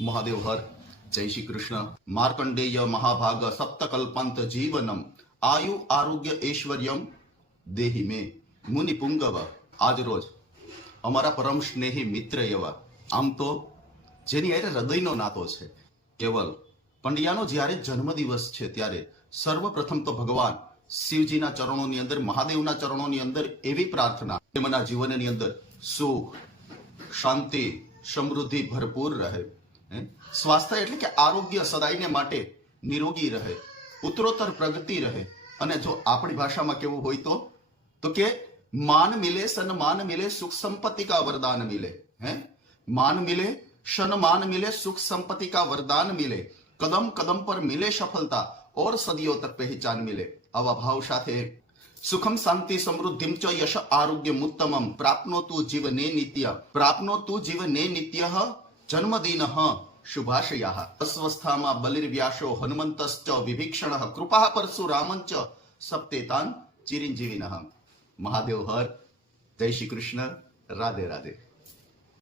મહાદેવ હર. જય શ્રી કૃષ્ણ. માર્કંડેય મહાભાગ સપ્તકલ્પાંત જીવનમ આયુ આરોગ્ય ઐશ્વર્યમ દેહી મે. મુનિ પુંગવ. આજ રોજ અમારા પરમ સ્નેહી મિત્ર એવા, આમ તો જેની હારે હૃદયનો નાતો છે, કેવલ પંડ્યાનો જ્યારે જન્મદિવસ છે ત્યારે સર્વપ્રથમ તો ભગવાન શિવજીના ચરણોની અંદર, મહાદેવના ચરણોની અંદર એવી પ્રાર્થના તેમના જીવનની અંદર સુખ, શાંતિ, સમૃદ્ધિ ભરપૂર રહે. સ્વાસ્થ્ય એટલે કે આરોગ્ય સદાયને માટે નિરોગી રહે, ઉત્તરોત્તર પ્રગતિ રહે. અને જો આપણી ભાષામાં કેવું હોય તો કે માન મિલે, સન્માન મિલે, સુખ સંપત્તિ કા વરદાન મિલે. માન મિલે, સન્માન મિલે, સુખ संपत्ति का वरदान मिले, कदम कदम पर मिले सफलता और सदियों तक पहचान मिले. આવા ભાવ સાથે સુખમ શાંતિ સમૃદ્ધિમ ચ યશ આરોગ્યમ ઉત્તમમ પ્રાપ્નોતુ જીવને નિત્ય પ્રાપ્નોતુ જીવને નિત્ય જન્મદિનઃ શુભાશયાઃ. અસ્વસ્થામાં બલિર્વ્યાસો હનુમંતશ્ચ વિભીષણઃ કૃપા પરશુરામંચ સપ્તેતાન ચિરંજીવિનઃ. મહાદેવ હર. જય શ્રી કૃષ્ણ. રાધે રાધે.